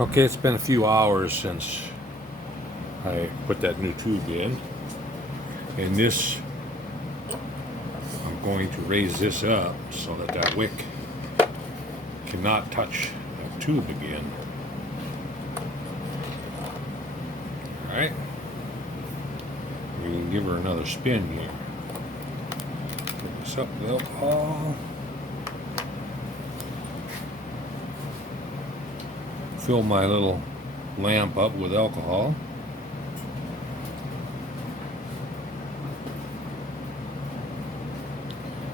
Okay, it's been a few hours since I put that new tube in, and this, I'm going to raise this up so that that wick cannot touch that tube again. Alright, we can give her another spin here. Put this up with alcohol. Fill my little lamp up with alcohol.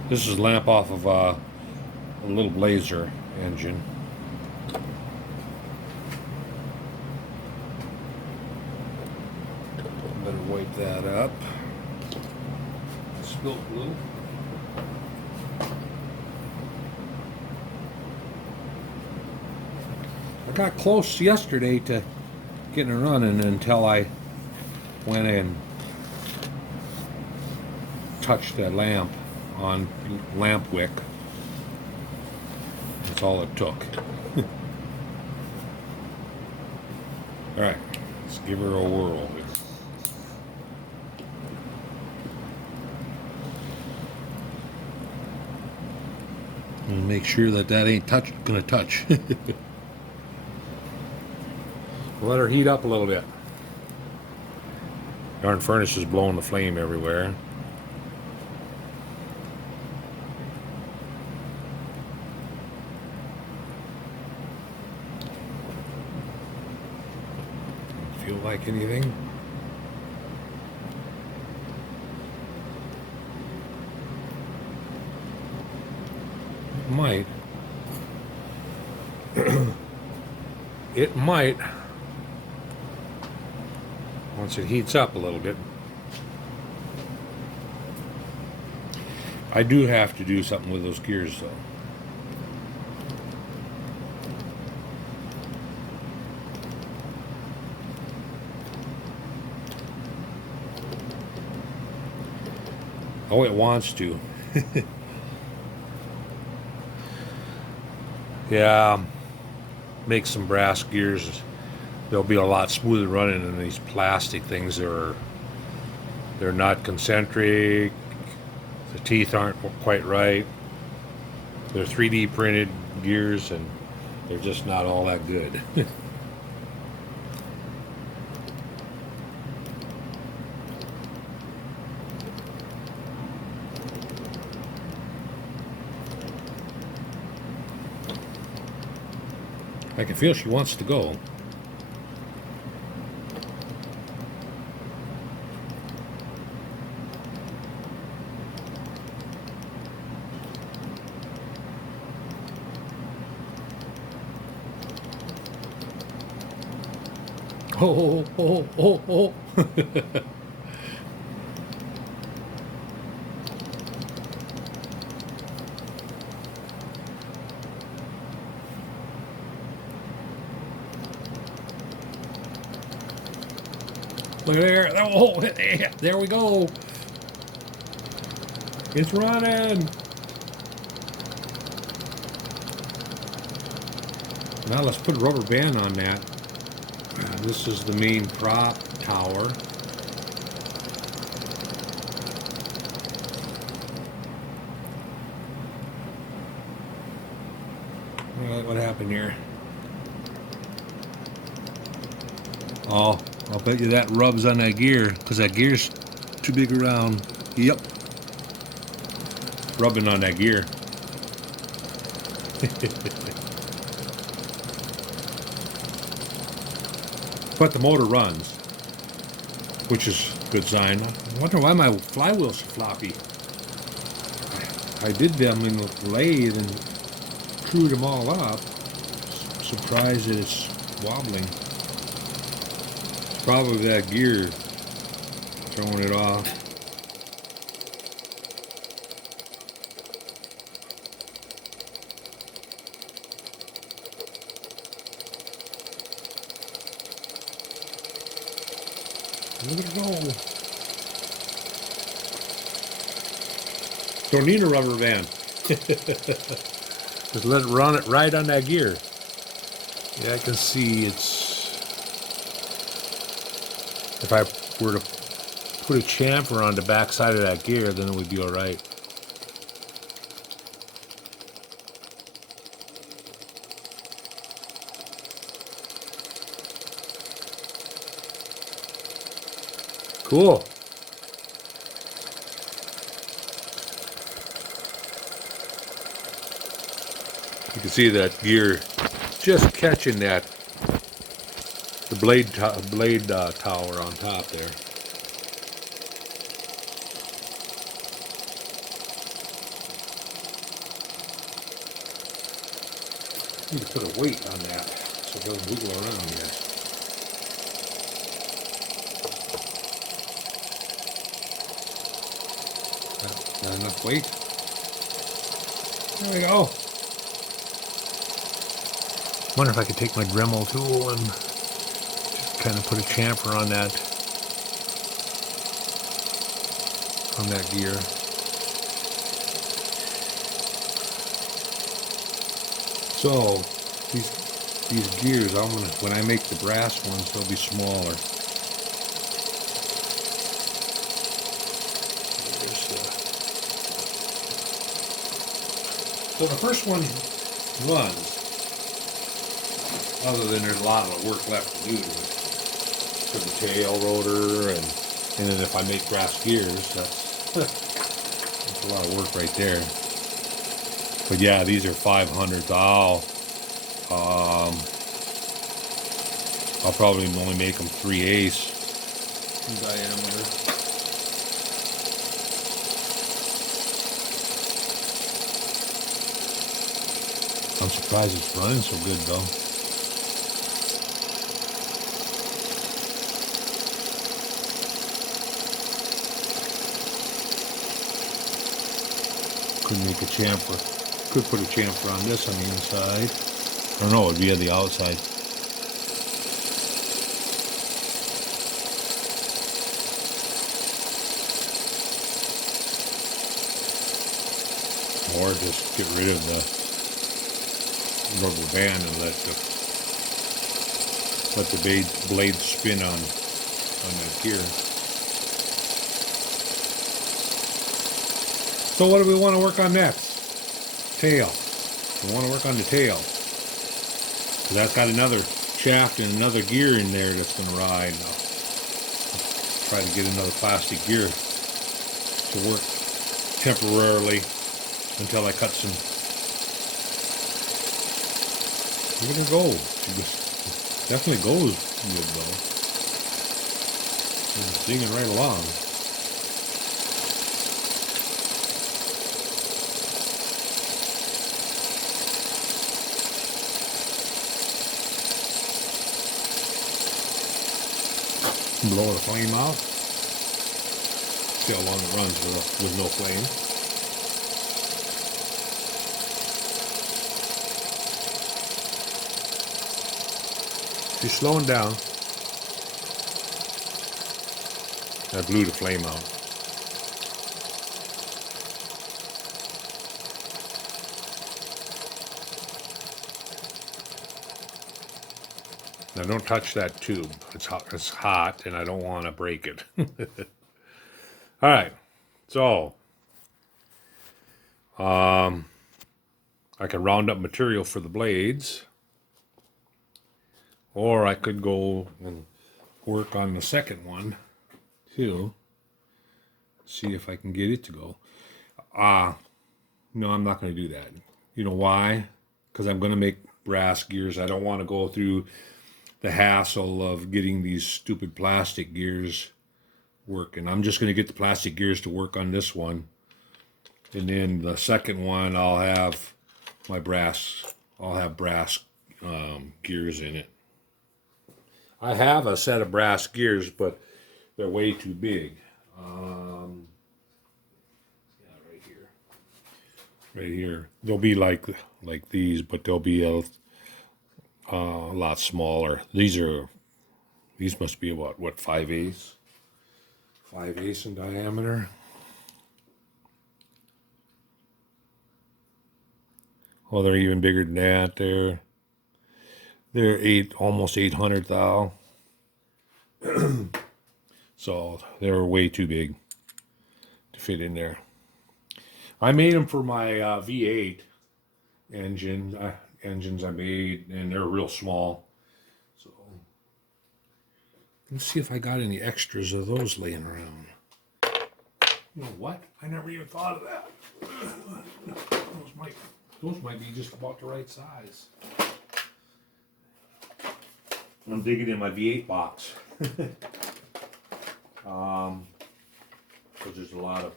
This is a lamp off of a little Blazer engine. Better wipe that up. Spilt glue. I got close yesterday to getting it running until I went and touched that lamp on lamp wick. That's all it took. Alright, let's give her a whirl. And make sure that that ain't gonna touch. Let her heat up a little bit. Darn furnace is blowing the flame everywhere. Feel like anything? It might. It might. Once it heats up a little bit. I do have to do something with those gears though. Oh, it wants to. Yeah, make some brass gears. They'll be a lot smoother running than these plastic things. They're not concentric. The teeth aren't quite right. They're 3D printed gears, and they're just not all that good. I can feel she wants to go. Oh, oh, oh, oh, oh. Look there. Oh, there we go. It's running. Now let's put a rubber band on that. This is the main prop tower. What happened here? Oh, I'll bet you that rubs on that gear, because that gear's too big around. Yep. Rubbing on that gear. But the motor runs, which is a good sign. I wonder why my flywheel's so floppy. I did them in the lathe and screwed them all up. Surprised that it's wobbling. It's probably that gear throwing it off. Look at it go. Don't need a rubber band. Just let it run it right on that gear. Yeah, I can see it's, if I were to put a chamfer on the back side of that gear, then it would be all right. Cool. You can see that gear just catching that, the blade tower on top there. Need to put a weight on that so it doesn't wiggle around here. Not enough weight. There we go. Wonder if I could take my Dremel tool and just kind of put a chamfer on that gear. So these gears, I'm gonna, when I make the brass ones, they'll be smaller. So the first one runs, other than there's a lot of work left to do to it, for the tail rotor, and then if I make brass gears, that's a lot of work right there. But yeah, these are 500s. I'll probably only make them 3/8 in diameter. I'm surprised it's running so good though. Could make a chamfer. Could put a chamfer on this on the inside. I don't know, it'd be on the outside. Or just get rid of the rubber band and let the blade spin on that gear. So what do we want to work on next? Tail. We want to work on the tail. So that's got another shaft and another gear in there that's going to ride. I'll try to get another plastic gear to work temporarily until I cut some. Look at her go. She just definitely goes good though. She's singing right along. Blow the flame out. See how long it runs with no flame. She's slowing down. I blew the flame out. Now don't touch that tube. It's hot and I don't want to break it. All right. So I can round up material for the blades, or I could go and work on the second one too. See if I can get it to go. No, I'm not going to do that. You know why? Because I'm going to make brass gears. I don't want to go through the hassle of getting these stupid plastic gears working. I'm just going to get the plastic gears to work on this one, and then the second one I'll have brass gears in it. I have a set of brass gears, but they're way too big. Right here they'll be like these, but they'll be a lot smaller. These must be about what, 5/8 in diameter. Oh, they're even bigger than that there. They're almost 800 thou. So they were way too big to fit in there. I made them for my V8 engines I made, and they're real small. So let's see if I got any extras of those laying around. You know what? I never even thought of that. Those might be just about the right size. I'm digging in my V8 box. Because there's a lot of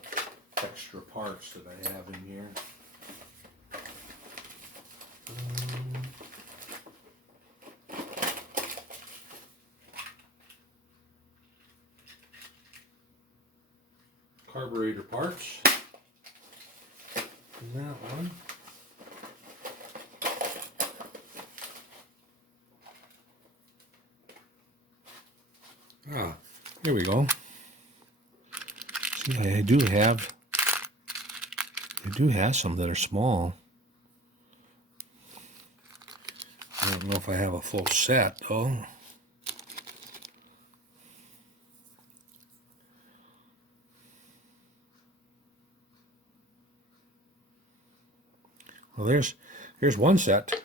extra parts that I have in here. Carburetor parts. And that one. Ah, here we go. See, I do have some that are small. I don't know if I have a full set though. Well, here's one set.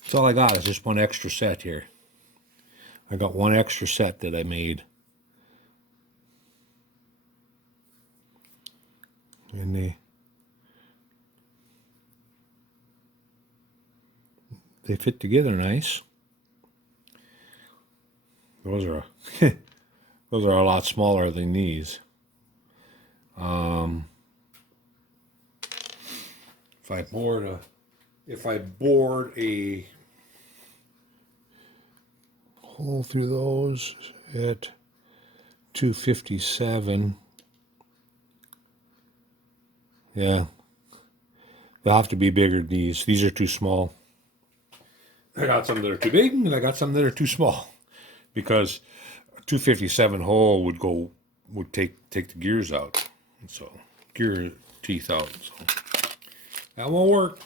That's all I got is just one extra set here. I got one extra set that I made. And they fit together nice. Those are those are a lot smaller than these. If I bored a hole through those at 257, yeah, they'll have to be bigger than these. These are too small. I got some that are too big, and I got some that are too small, because a 257 hole would take the gears out, so gear teeth out. So that won't work.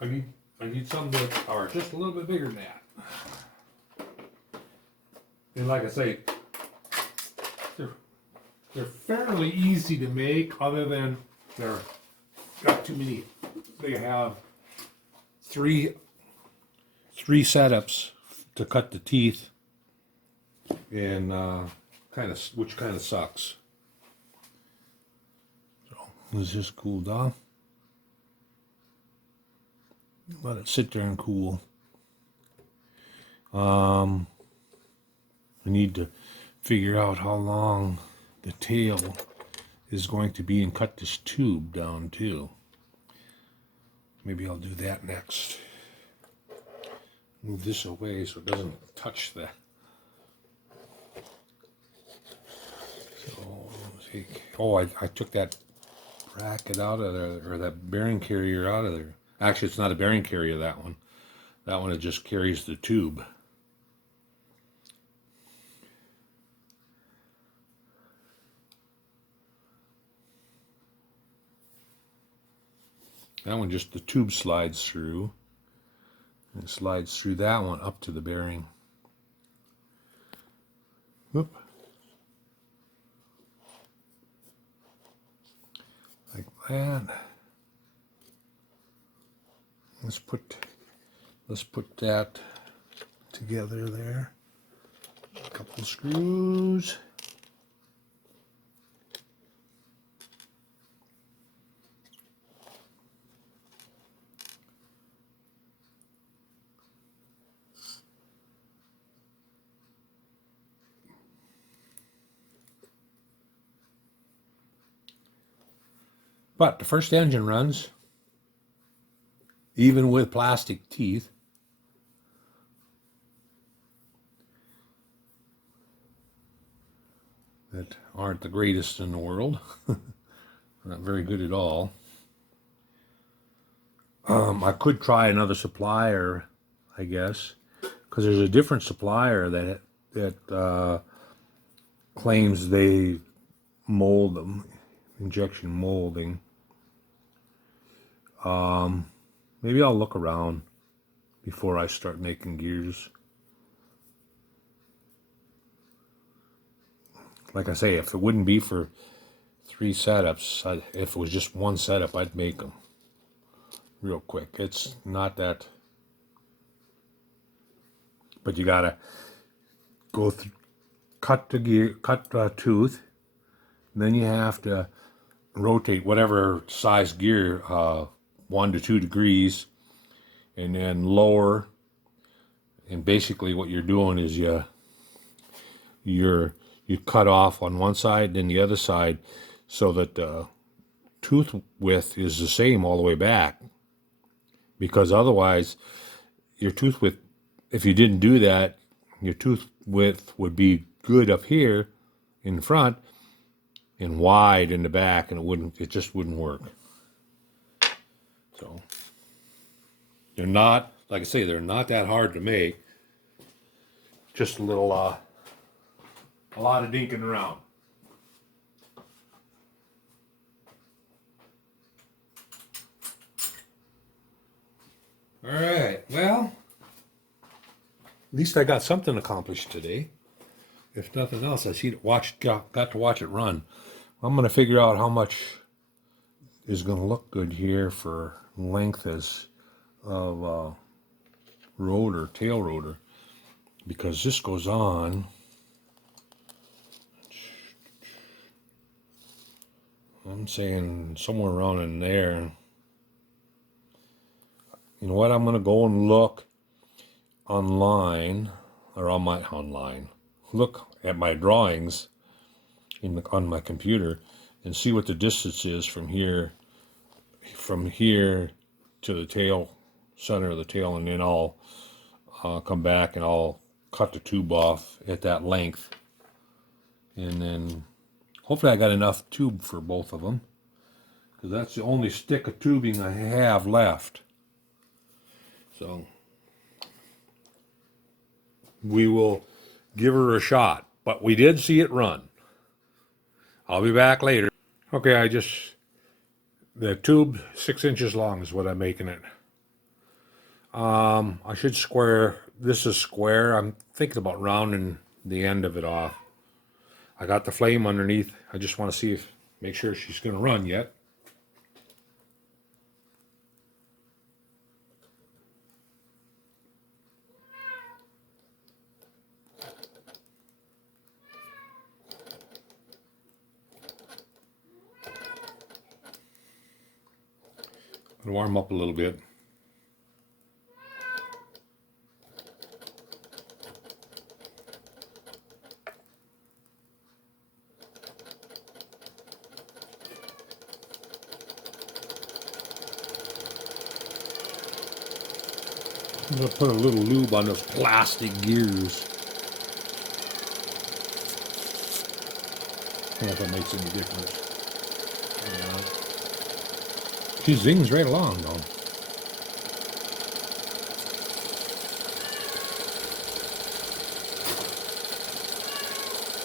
I need some that are just a little bit bigger than that. And like I say, they're fairly easy to make, other than they're got too many. They have three setups to cut the teeth, and which kind of sucks. So let's just cool down. Let it sit there and cool. I need to figure out how long the tail is going to be and cut this tube down too. Maybe I'll do that next. Move this away so it doesn't touch the. So take. Oh, I took that bracket out of there, or that bearing carrier out of there. Actually, it's not a bearing carrier, that one. That one, it just carries the tube. That one, just the tube slides through. And it slides through that one up to the bearing. Whoop. Like that. Let's put that together there. A couple of screws. But the first engine runs, even with plastic teeth. That aren't the greatest in the world. Not very good at all. I could try another supplier, I guess, because there's a different supplier that claims they mold them, injection molding. Maybe I'll look around before I start making gears. Like I say, if it wouldn't be for 3 setups, if it was just one setup, I'd make them real quick. It's not that, but you gotta go through, cut the gear, cut the tooth, then you have to rotate whatever size gear 1 to 2 degrees, and then lower. And basically, what you're doing is you cut off on one side, then the other side, so that the tooth width is the same all the way back. Because otherwise, your tooth width, if you didn't do that, your tooth width would be good up here in front and wide in the back, and it just wouldn't work. So they're not, like I say, they're not that hard to make. Just a little, a lot of dinking around. All right, well, at least I got something accomplished today. If nothing else, I got to watch it run. I'm going to figure out how much is going to look good here for length of rotor, tail rotor, because this goes on. I'm saying somewhere around in there. You know what? I'm going to go and look online, or look at my drawings on my computer and see what the distance is from here to the tail, center of the tail, and then I'll come back and I'll cut the tube off at that length, and then hopefully I got enough tube for both of them, because that's the only stick of tubing I have left. So we will give her a shot, but we did see it run. I'll be back later. Okay, the tube 6 inches long is what I'm making it. I should square, this is square. I'm thinking about rounding the end of it off. I got the flame underneath. I just want to make sure she's going to run yet. Warm up a little bit. I'm going to put a little lube on those plastic gears. I don't know if that makes any difference. Yeah. She zings right along, though.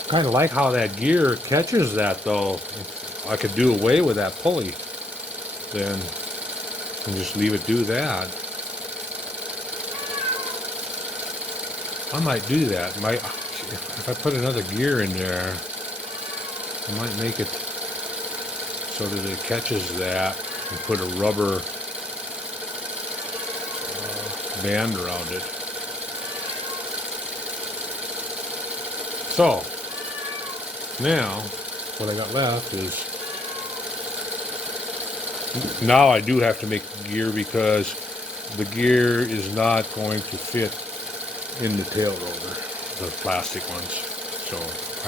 Kind of like how that gear catches that, though. If I could do away with that pulley, then and just leave it do that. I might do that. If I put another gear in there, I might make it so that it catches that, and put a rubber band around it. So now what I got left is, now I do have to make gear, because the gear is not going to fit in the tail rotor, the plastic ones. So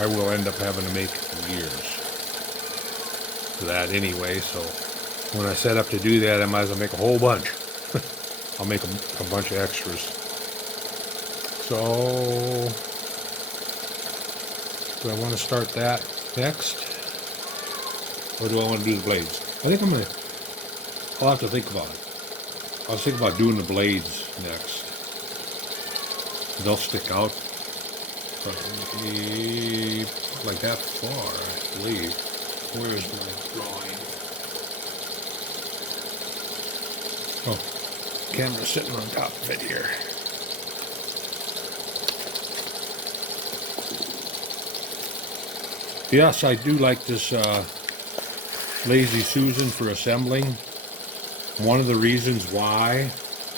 I will end up having to make gears for that anyway. So when I set up to do that, I might as well make a whole bunch. I'll make a bunch of extras. So do I want to start that? next? Or do I want to do the blades? I'll have to think about it. I was thinking about doing the blades next. They'll stick out probably like that far, I believe. Where's my drawing? Oh, camera's sitting on top of it here. Yes, I do like this Lazy Susan for assembling. One of the reasons why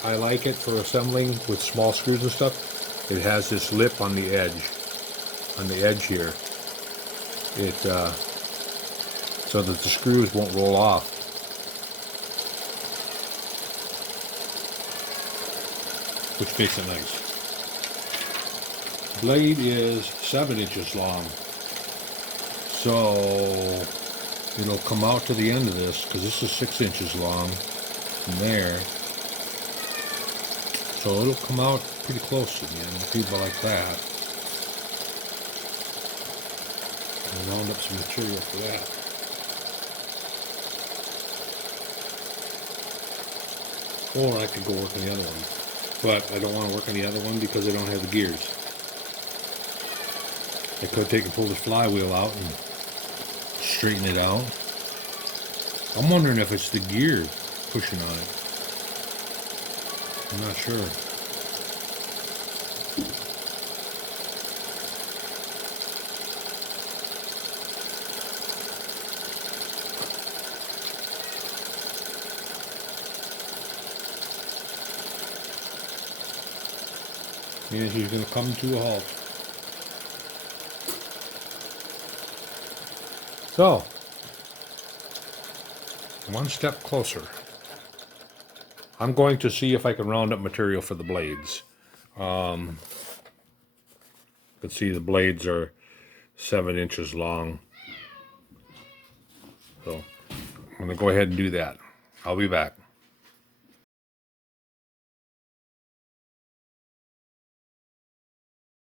I like it for assembling with small screws and stuff, it has this lip on the edge here. It so that the screws won't roll off. Which makes it nice. Blade is 7 inches long. So it'll come out to the end of this, because this is 6 inches long from there. So it'll come out pretty close to the end, people like that. And round up some material for that. Or I could go work on the other one. But I don't want to work on the other one because I don't have the gears. I could take and pull the flywheel out and straighten it out. I'm wondering if it's the gear pushing on it. I'm not sure. And she's going to come to a halt. So, one step closer. I'm going to see if I can round up material for the blades. You can see the blades are 7 inches long. So, I'm going to go ahead and do that. I'll be back.